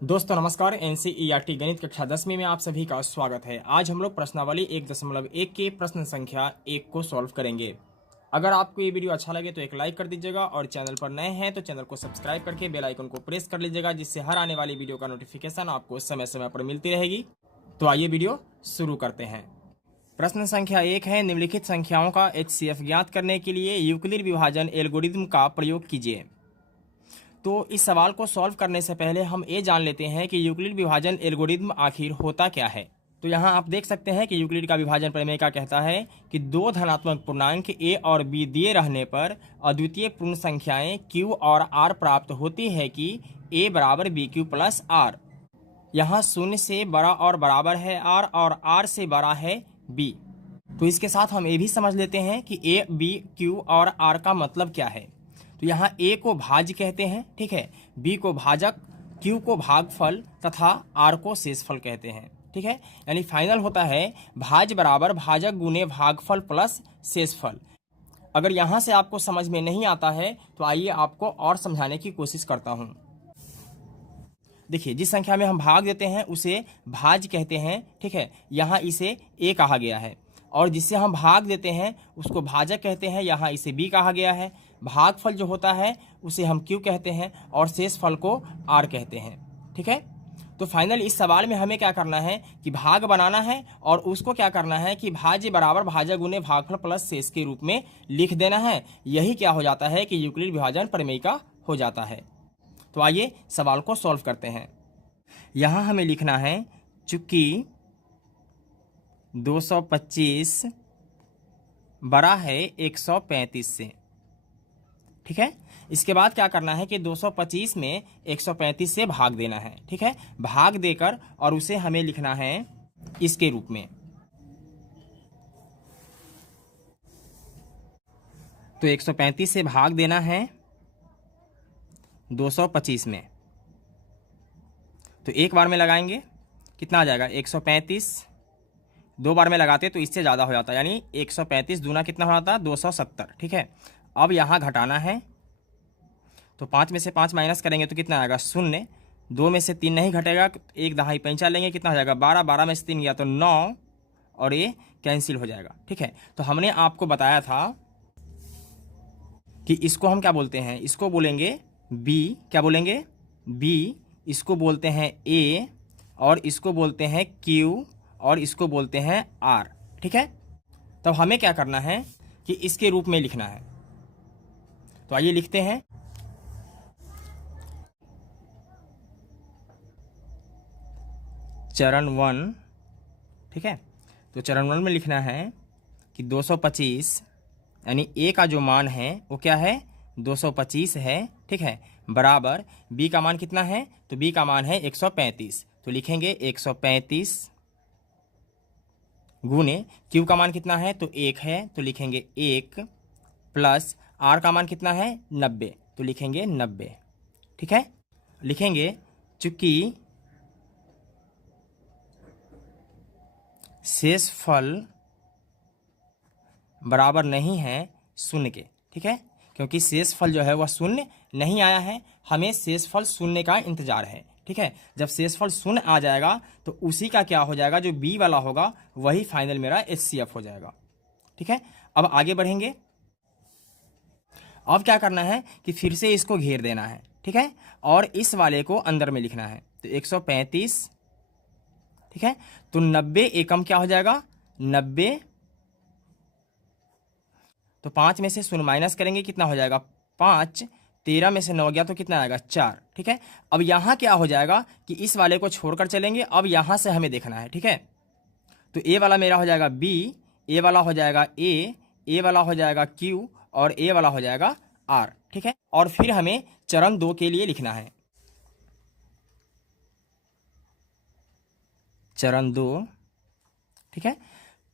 दोस्तों नमस्कार। एनसीईआरटी गणित कक्षा 10वीं में आप सभी का स्वागत है। आज हम लोग प्रश्नावली 1.1 के प्रश्न संख्या 1 को सॉल्व करेंगे। अगर आपको ये वीडियो अच्छा लगे तो एक लाइक कर दीजिएगा और चैनल पर नए हैं तो चैनल को सब्सक्राइब करके बेल आइकन को प्रेस कर लीजिएगा, जिससे हर आने वाली वीडियो का नोटिफिकेशन आपको समय समय पर मिलती रहेगी। तो आइए वीडियो शुरू करते हैं। प्रश्न संख्या 1 है, निम्नलिखित संख्याओं का HCF ज्ञात करने के लिए यूक्लिड विभाजन एल्गोरिथम का प्रयोग कीजिए। तो इस सवाल को सॉल्व करने से पहले हम ये जान लेते हैं कि यूक्लिड विभाजन एल्गोरिथम आखिर होता क्या है। तो यहाँ आप देख सकते हैं कि यूक्लिड का विभाजन प्रमेय क्या कहता है कि दो धनात्मक पूर्णांक a और b दिए रहने पर अद्वितीय पूर्ण संख्याएं q और r प्राप्त होती है कि a बराबर बी क्यू प्लस r। यहाँ शून्य से बड़ा और बराबर है r और r से बड़ा है b। तो इसके साथ हम ये भी समझ लेते हैं कि a, b, q और r का मतलब क्या है। तो यहाँ a को भाज्य कहते हैं, ठीक है, b को भाजक, q को भागफल तथा r को शेषफल कहते हैं, ठीक है। यानी फाइनल होता है भाज्य बराबर भाजक गुने भागफल प्लस शेषफल। अगर यहाँ से आपको समझ में नहीं आता है तो आइए आपको और समझाने की कोशिश करता हूँ। देखिए, जिस संख्या में हम भाग देते हैं उसे भाज्य कहते हैं, ठीक है। यहाँ इसे a कहा गया है और जिससे हम भाग देते हैं उसको भाजक कहते हैं, यहाँ इसे b कहा गया है। भागफल जो होता है उसे हम q कहते हैं और शेषफल को r कहते हैं, ठीक है। तो फाइनल इस सवाल में हमें क्या करना है कि भाग बनाना है और उसको क्या करना है कि भाज्य बराबर भाजक गुने भागफल प्लस शेष के रूप में लिख देना है। यही क्या हो जाता है कि यूक्लिड विभाजन प्रमेय का हो जाता है। तो आइए सवाल को सॉल्व करते हैं। यहाँ हमें लिखना है चूंकि 225 बड़ा है 135 से, ठीक है। इसके बाद क्या करना है कि 225 में 135 से भाग देना है, ठीक है। भाग देकर और उसे हमें लिखना है इसके रूप में। तो 135 से भाग देना है 225 में। तो एक बार में लगाएंगे कितना आ जाएगा 135, दो बार में लगाते तो इससे ज़्यादा हो जाता, यानी 135 दूना कितना हो जाता 270, ठीक है। अब यहाँ घटाना है तो 5 में से 5 माइनस करेंगे तो कितना आएगा 0। 2 में से 3 नहीं घटेगा, एक दहाई पैंचा लेंगे, कितना हो जाएगा 12। 12 में से 3 गया तो 9 और ये कैंसिल हो जाएगा, ठीक है। तो हमने आपको बताया था कि इसको हम क्या बोलते हैं, इसको बोलेंगे b। क्या बोलेंगे b। इसको बोलते हैं a और इसको बोलते हैं q और इसको बोलते हैं r, ठीक है। तब हमें क्या करना है कि इसके रूप में लिखना है। तो आइए लिखते हैं। चरण 1, ठीक है। तो चरण 1 में लिखना है कि 225 यानी a का जो मान है वो क्या है 225 है, ठीक है, बराबर b का मान कितना है तो b का मान है 135। तो लिखेंगे 135 गुने q का मान कितना है तो 1 है तो लिखेंगे 1 प्लस r का मान कितना है 90 तो लिखेंगे 90, ठीक है। लिखेंगे चूंकि शेषफल बराबर नहीं है शून्य के, ठीक है, क्योंकि शेषफल जो है वह शून्य नहीं आया है, हमें शेषफल शून्य का इंतजार है, ठीक है। जब शेषफल शून्य आ जाएगा तो उसी का क्या हो जाएगा, जो बी वाला होगा वही फाइनल मेरा HCF हो जाएगा, ठीक है। अब आगे बढ़ेंगे। अब क्या करना है कि फिर से इसको घेर देना है, ठीक है, और इस वाले को अंदर में लिखना है। तो 135, ठीक है। तो 90 एकम क्या हो जाएगा 90। तो 5 में से 0 माइनस करेंगे कितना हो जाएगा 5। 13 में से 9 गया तो कितना आएगा 4, ठीक है। अब यहाँ क्या हो जाएगा कि इस वाले को छोड़कर चलेंगे, अब यहाँ से हमें देखना है, ठीक है। तो a वाला मेरा हो जाएगा b, a वाला हो जाएगा a वाला हो जाएगा q और a वाला हो जाएगा r, ठीक है। और फिर हमें चरण 2 के लिए लिखना है। चरण 2, ठीक है।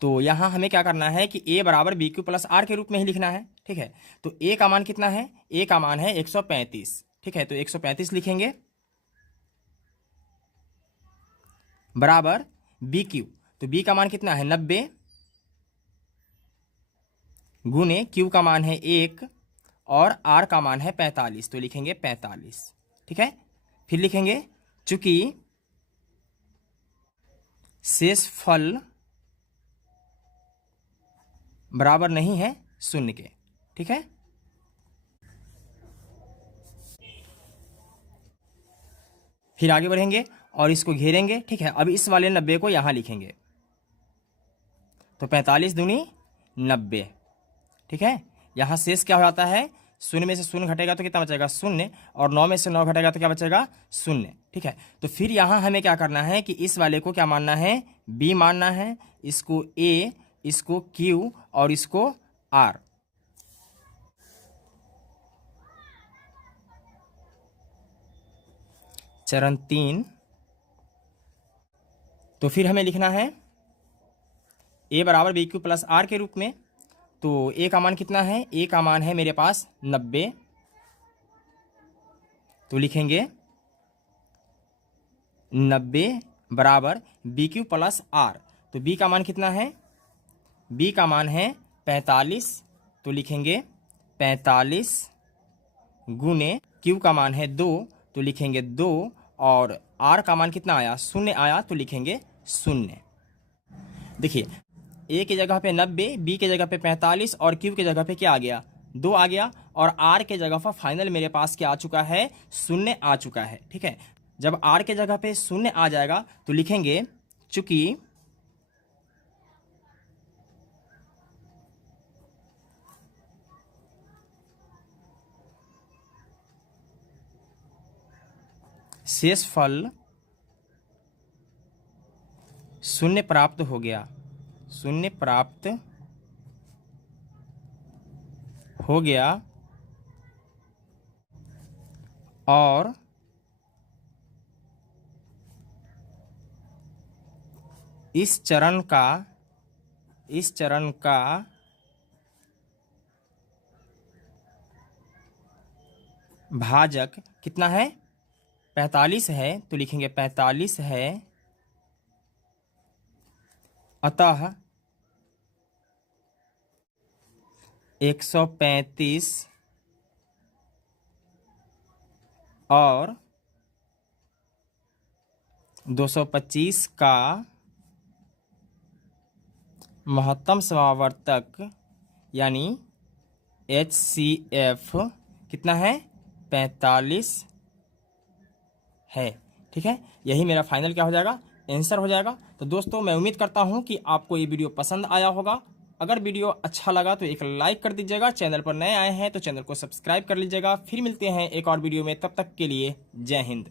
तो यहाँ हमें क्या करना है कि a बराबर बी क्यू प्लस आर के रूप में ही लिखना है, ठीक है। तो a का मान कितना है, a का मान है 135, ठीक है। तो 135 लिखेंगे बराबर बी क्यू। तो b का मान कितना है 90 गुने q का मान है 1 और r का मान है 45। तो लिखेंगे 45, ठीक है। फिर लिखेंगे चूंकि शेषफल बराबर नहीं है शून्य के। ठीक है, फिर आगे बढ़ेंगे और इसको घेरेंगे। ठीक है, अब इस वाले 90 को यहां लिखेंगे, तो 45 दूनी 90। ठीक है, यहां शेष क्या हो जाता है, शून्य में से शून्य घटेगा तो कितना बचेगा, शून्य, और 9 में से 9 घटेगा तो क्या बचेगा, शून्य। ठीक है, तो फिर यहां हमें क्या करना है कि इस वाले को क्या मानना है, बी मानना है, इसको ए, इसको क्यू और इसको आर। चरण 3, तो फिर हमें लिखना है ए बराबर बी क्यू प्लस आर के रूप में। तो ए का मान कितना है, ए का मान है मेरे पास 90, तो लिखेंगे 90 बराबर बी क्यू प्लस आर। तो बी का मान कितना है, बी का मान है 45, तो लिखेंगे 45 गुने क्यू का मान है 2, तो लिखेंगे 2, और आर का मान कितना आया, शून्य आया, तो लिखेंगे 0। देखिए, ए की जगह पे 90, बी की जगह पे 45 और क्यू की जगह पे क्या आ गया, 2 आ गया, और आर के जगह पर फाइनल मेरे पास क्या आ चुका है, 0 आ चुका है। ठीक है, जब आर के जगह पे 0 आ जाएगा तो लिखेंगे चूंकि शेषफल 0 प्राप्त हो गया, 0 प्राप्त हो गया, और इस चरण का भाजक कितना है, 45 है, तो लिखेंगे 45 है, अतः 135 और 225 का महत्तम समावर्तक यानी HCF कितना है, 45 है। ठीक है, यही मेरा फाइनल क्या हो जाएगा, आंसर हो जाएगा। तो दोस्तों, मैं उम्मीद करता हूं कि आपको ये वीडियो पसंद आया होगा। अगर वीडियो अच्छा लगा तो एक लाइक कर दीजिएगा, चैनल पर नए आए हैं तो चैनल को सब्सक्राइब कर लीजिएगा। फिर मिलते हैं एक और वीडियो में, तब तक के लिए जय हिंद।